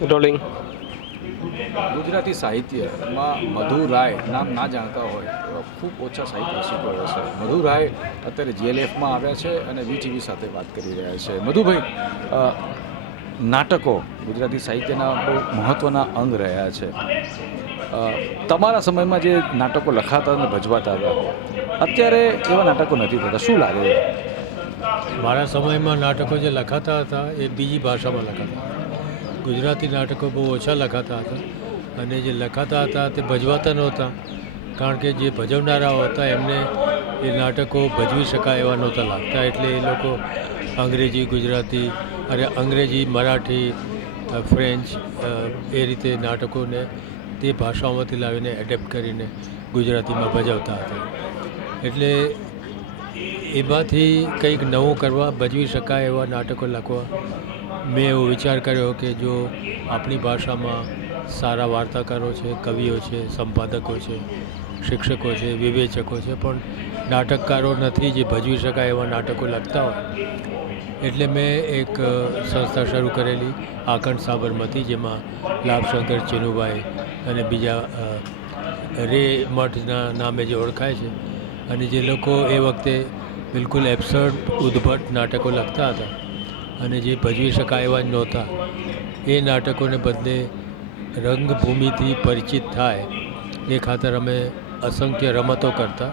Rolling. Gujarati સાહિત્યમાં મધુ રાય નામ ના જાણતા હોય એવા ખૂબ ઓછા સાહિત્ય રસિકો હશે. મધુ રાય અત્યારે જીએલએફમાં આવ્યા છે અને વીટીવી સાથે વાત કરી રહ્યા છે. મધુભાઈ, નાટકો ગુજરાતી સાહિત્યના બહુ મહત્ત્વના અંગ રહ્યા છે. તમારા સમયમાં જે નાટકો લખાતા અને ભજવાતા હતા, અત્યારે એવા નાટકો નથી થતા, શું લાગે છે? મારા સમયમાં નાટકો જે લખાતા હતા એ બીજી ભાષામાં લખાતા હતા. ગુજરાતી નાટકો બહુ ઓછા લખાતા હતા અને જે લખાતા હતા તે ભજવાતા નહોતા, કારણ કે જે ભજવનારાઓ હતા એમને એ નાટકો ભજવી શકાય એવા નહોતા લાગતા. એટલે એ લોકો અંગ્રેજી, ગુજરાતી, અંગ્રેજી, મરાઠી, ફ્રેન્ચ એ રીતે નાટકોને તે ભાષાઓમાંથી લાવીને એડેપ્ટ કરીને ગુજરાતીમાં ભજવતા હતા. એટલે એમાંથી કંઈક નવું કરવા, ભજવી શકાય એવા નાટકો લખવા મેં એવો વિચાર કર્યો કે જો આપણી ભાષામાં સારા વાર્તાકારો છે, કવિઓ છે, સંપાદકો છે, શિક્ષકો છે, વિવેચકો છે, પણ નાટકકારો નથી જે ભજવી શકાય એવા નાટકો લખતા હોય. એટલે મેં એક સંસ્થા શરૂ કરેલી, આખંડ સાબરમતી, જેમાં લાભશંકર, ચિનુભાઈ અને બીજા રે મઠના નામે જે ઓળખાય છે, અને જે લોકો એ વખતે બિલકુલ એબ્સર્ડ, ઉદ્ભટ નાટકો લખતા હતા અને જે ભજવી શકાય એવા જ નહોતા, એ નાટકોને બદલે રંગભૂમિથી પરિચિત થાય એ ખાતર અમે અસંખ્ય રમતો કરતા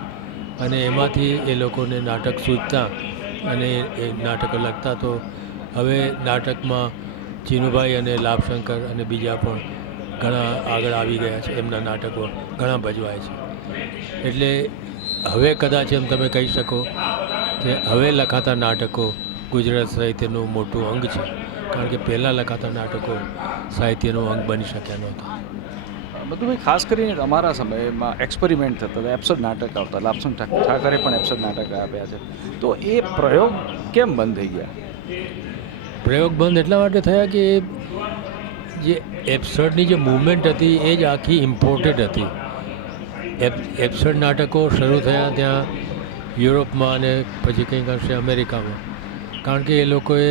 અને એમાંથી એ લોકોને નાટક સૂચતા અને એ નાટકો લખતા. તો હવે નાટકમાં ચિનુભાઈ અને લાભશંકર અને બીજા પણ ઘણા આગળ આવી ગયા છે. એમના નાટકો ઘણા ભજવાય છે. એટલે હવે કદાચ એમ તમે કહી શકો કે હવે લખાતા નાટકો ગુજરાત સાહિત્યનું મોટું અંગ છે, કારણ કે પહેલાં લખાતા નાટકો સાહિત્યનું અંગ બની શક્યા નહોતા. મધુભાઈ, ખાસ કરીને અમારા સમયમાં એક્સપેરિમેન્ટ થતા હતા, એબ્સર્ડ નાટક આવતા. લાભસંગ ઠાકરે પણ એબ્સર્ડ નાટક આપ્યા છે. તો એ પ્રયોગ કેમ બંધ થઈ ગયા? પ્રયોગ બંધ એટલા માટે થયા કે જે એબ્સર્ડની જે મૂવમેન્ટ હતી એ જ આખી ઇમ્પોર્ટેડ હતી. એબ્સર્ડ નાટકો શરૂ થયા ત્યાં યુરોપમાં અને પછી કંઈક અંશે અમેરિકામાં, કારણ કે એ લોકોએ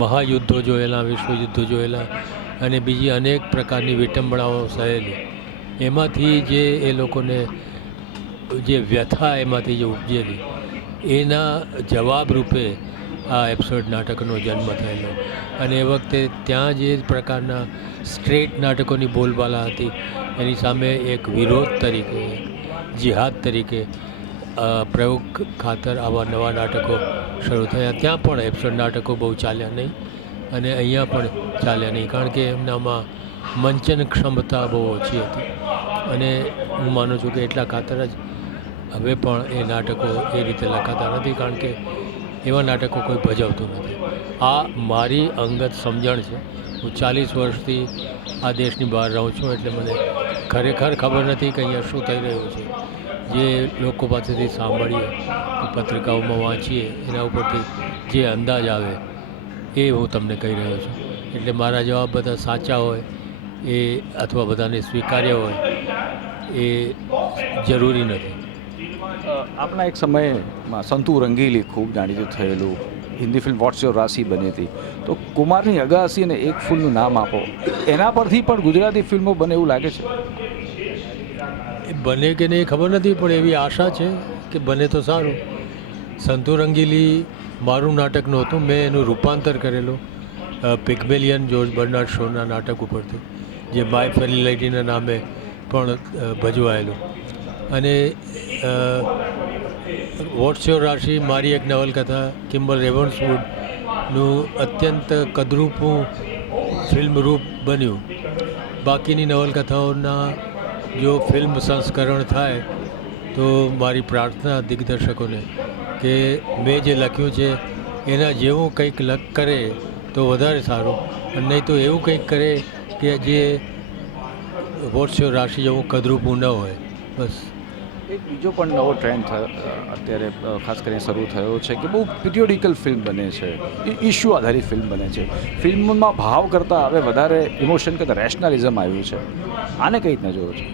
મહાયુદ્ધો જોયેલા, વિશ્વયુદ્ધો જોયેલા અને બીજી અનેક પ્રકારની વિટંબણાઓ સહેલી. એમાંથી જે એ લોકોને જે વ્યથા એમાંથી જે ઉપજેલી, એના જવાબ રૂપે આ એબ્સર્ડ નાટકનો જન્મ થયેલો. અને એ વખતે ત્યાં જે પ્રકારના સ્ટ્રેટ નાટકોની બોલબાલા હતી, એની સામે એક વિરોધ તરીકે, જિહાદ તરીકે પ્રયોગ ખાતર આવા નવા નાટકો શરૂ થયા. ત્યાં પણ એબ્સર્ડ નાટકો બહુ ચાલ્યા નહીં અને અહીંયા પણ ચાલ્યા નહીં, કારણ કે એમનામાં મંચન ક્ષમતા બહુ ઓછી હતી. અને હું માનું છું કે એટલા ખાતર જ હવે પણ એ નાટકો એ રીતે લખાતા નથી, કારણ કે એવા નાટકો કોઈ ભજવતું નથી. આ મારી અંગત સમજણ છે. હું 40 વર્ષથી આ દેશની બહાર રહું છું, એટલે મને ખરેખર ખબર નથી કે અહીંયા શું થઈ રહ્યું છે. જે લોકો પાસેથી સાંભળીએ, પત્રિકાઓમાં વાંચીએ, એના ઉપરથી જે અંદાજ આવે એ હું તમને કહી રહ્યો છું. એટલે મારા જવાબ બધા સાચા હોય એ અથવા બધાને સ્વીકાર્ય હોય એ જરૂરી નથી. આપણા એક સમયમાં સંતુ રંગીલી ખૂબ જાણીતું થયેલું હિન્દી ફિલ્મ વોટ્સ યોર રાશિ બની હતી. તો કુમારની અગાસી અને એક ફૂલનું નામ આપો, એના પરથી પણ ગુજરાતી ફિલ્મો બને એવું લાગે છે? એ બને કે નહીં ખબર નથી, પણ એવી આશા છે કે બને તો સારું. સંતુ રંગીલી મારું નાટક નહોતું, મેં એનું રૂપાંતર કરેલું પિગ્મેલિયન જ્યોર્જ બર્નાર્ડ શોના નાટક ઉપરથી, જે માય ફેરી લેડીના નામે પણ ભજવાયેલું. અને વોટ્સ યોર રાશિ મારી એક નવલકથા કિમ્બલ રેવન્સવુડનું અત્યંત કદરૂપું ફિલ્મ રૂપ બન્યું. બાકીની નવલકથાઓના જો ફિલ્મ સંસ્કરણ થાય તો મારી પ્રાર્થના દિગ્દર્શકોને કે મેં જે લખ્યું છે એના જેવું કંઈક કરે તો વધારે સારું, અને નહીં તો એવું કંઈક કરે કે જે વોટ્સ યોર રાશિ જેવું કદરૂપું ન હોય. બસ. એક બીજો પણ નવો ટ્રેન્ડ અત્યારે ખાસ કરીને શરૂ થયો છે કે બહુ પિરિયોડિકલ ફિલ્મ બને છે, ઇશ્યુ આધારિત ફિલ્મ બને છે. ફિલ્મમાં ભાવ કરતાં હવે વધારે ઇમોશન કરતાં રેશનલિઝમ આવ્યું છે. આને કઈ રીતના જોયો છે?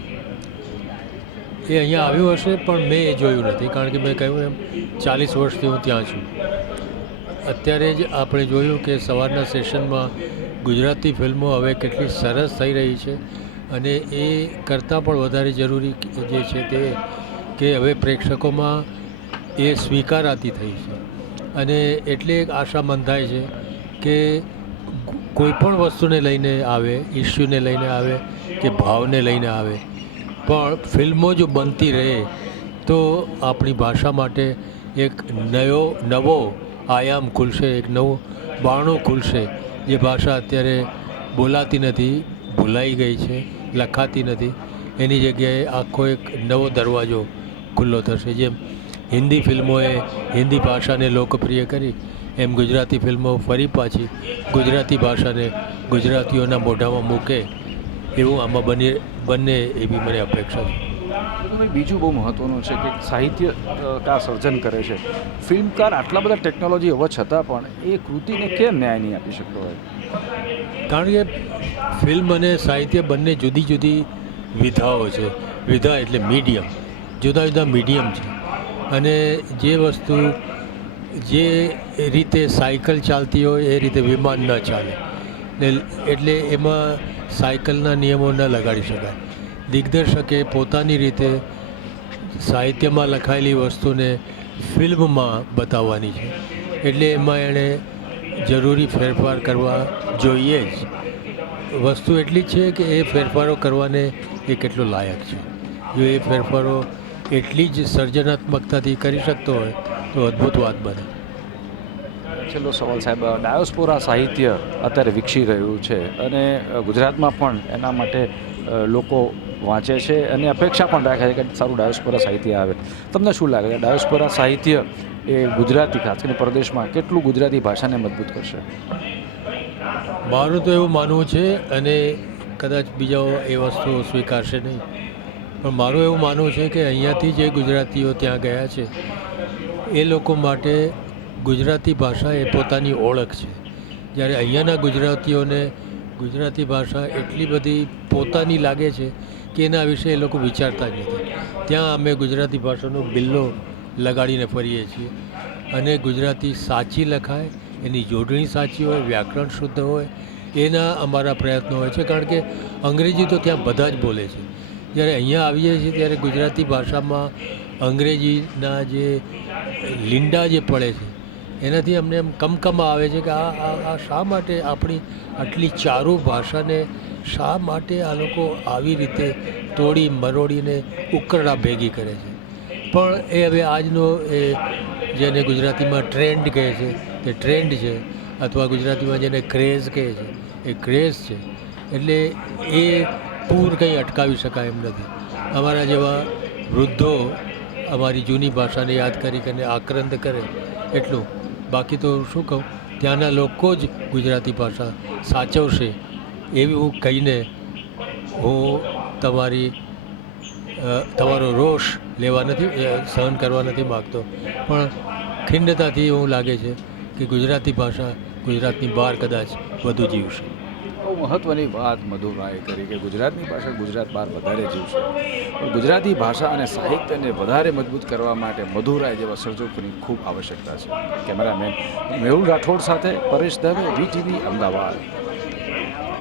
એ અહીંયા આવ્યું હશે પણ મેં એ જોયું નથી, કારણ કે મેં કહ્યું એમ 40 વર્ષથી હું ત્યાં છું. અત્યારે જ આપણે જોયું કે સવારના સેશનમાં ગુજરાતી ફિલ્મો હવે કેટલી સરસ થઈ રહી છે અને એ કરતાં પણ વધારે જરૂરી જે છે તે કે હવે પ્રેક્ષકોમાં એ સ્વીકારાતી થઈ છે અને એટલે એક આશા બંધાય છે કે કોઈ પણ વસ્તુને લઈને આવે, ઇસ્યુને લઈને આવે કે ભાવને લઈને આવે, પણ ફિલ્મો જો બનતી રહે તો આપણી ભાષા માટે એક નવો આયામ ખુલશે, એક નવું બારણું ખુલશે. જે ભાષા અત્યારે બોલાતી નથી, ભૂલાઈ ગઈ છે, લખાતી નથી, એની જગ્યાએ આખો એક નવો દરવાજો ખુલ્લો થશે. જેમ હિન્દી ફિલ્મોએ હિન્દી ભાષાને લોકપ્રિય કરી, એમ ગુજરાતી ફિલ્મો ફરી પાછી ગુજરાતી ભાષાને ગુજરાતીઓના મોઢામાં મૂકે એવું આમાં બંને એવી મને અપેક્ષા છે. તો ભાઈ બીજું બહુ મહત્ત્વનું છે કે સાહિત્યકાર સર્જન કરે છે, ફિલ્મકાર આટલા બધા ટેકનોલોજી હોવા છતાં પણ એ કૃતિને કેમ ન્યાય નહીં આપી શકતો હોય? કારણ કે ફિલ્મ અને સાહિત્ય બંને જુદી જુદી વિધાઓ છે. વિધા એટલે મીડિયમ, જુદા જુદા મીડિયમ છે. અને જે વસ્તુ જે રીતે સાયકલ ચાલતી હોય એ રીતે વિમાન ન ચાલે, એટલે એમાં સાયકલના નિયમો ન લગાડી શકાય. દિગ્દર્શકે પોતાની રીતે સાહિત્યમાં લખાયેલી વસ્તુને ફિલ્મમાં બતાવવાની છે, એટલે એમાં એણે જરૂરી ફેરફાર કરવા જોઈએ જ. વસ્તુ એટલી જ છે કે એ ફેરફારો કરવાને એ કેટલો લાયક છે. જો એ ફેરફારો એટલી જ સર્જનાત્મકતાથી કરી શકતો હોય તો અદ્ભુત વાત બને. છેલ્લો સવાલ સાહેબ, ડાયોસ્પોરા સાહિત્ય અત્યારે વિકસી રહ્યું છે અને ગુજરાતમાં પણ એના માટે લોકો વાંચે છે અને અપેક્ષા પણ રાખે છે કે સારું ડાયોસ્પોરા સાહિત્ય આવે. તમને શું લાગે છે ડાયોસ્પોરા સાહિત્ય એ ગુજરાતી, ખાસ કરીને પ્રદેશમાં, કેટલું ગુજરાતી ભાષાને મજબૂત કરશે? મારું તો એવું માનવું છે, અને કદાચ બીજાઓ એ વસ્તુ સ્વીકારશે નહીં, પણ મારું એવું માનવું છે કે અહીંયાથી જે ગુજરાતીઓ ત્યાં ગયા છે એ લોકો માટે ગુજરાતી ભાષા એ પોતાની ઓળખ છે. જ્યારે અહીંયાના ગુજરાતીઓને ગુજરાતી ભાષા એટલી બધી પોતાની લાગે છે કે એના વિશે એ લોકો વિચારતા જ નથી. ત્યાં અમે ગુજરાતી ભાષાનો બિલ્લો લગાડીને ફરીએ છીએ અને ગુજરાતી સાચી લખાય, એની જોડણી સાચી હોય, વ્યાકરણ શુદ્ધ હોય, એના અમારા પ્રયત્નો હોય છે. કારણ કે અંગ્રેજી તો ત્યાં બધા જ બોલે છે. જ્યારે અહીંયા આવીએ છીએ ત્યારે ગુજરાતી ભાષામાં અંગ્રેજીના જે લીંડા જે પડે છે એનાથી અમને એમ કમકમા આવે છે કે આ શા માટે આપણી આટલી ચારુ ભાષાને શા માટે આ લોકો આવી રીતે તોડી મરોડીને ઉકરડા ભેગી કરે છે. પણ એ હવે આજનો એ જેને ગુજરાતીમાં ટ્રેન્ડ કહે છે તે ટ્રેન્ડ છે, અથવા ગુજરાતીમાં જેને ક્રેઝ કહે છે એ ક્રેઝ છે. એટલે એ પૂર કંઈ અટકાવી શકાય એમ નથી. અમારા જેવા વૃદ્ધો અમારી જૂની ભાષાને યાદ કરીને આક્રંદ કરે એટલું. બાકી તો શું કહું, ત્યાંના લોકો જ ગુજરાતી ભાષા સાચવશે એવી હું કહીને હું તમારો રોષ લેવા નથી, સહન કરવા નથી માગતો, પણ ખિન્નતાથી એવું લાગે છે કે ગુજરાતી ભાષા ગુજરાતની બહાર કદાચ વધુ જીવશે. બહુ મહત્ત્વની વાત મધુભાઈએ કરી કે ગુજરાતની ભાષા ગુજરાત બહાર વધારે જીવશે. પણ ગુજરાતી ભાષા અને સાહિત્યને વધારે મજબૂત કરવા માટે મધુરાય જેવા સર્જકોની ખૂબ આવશ્યકતા છે. કેમેરામેન મેહુલ રાઠોડ સાથે પરેશ દવે, VTV, અમદાવાદ.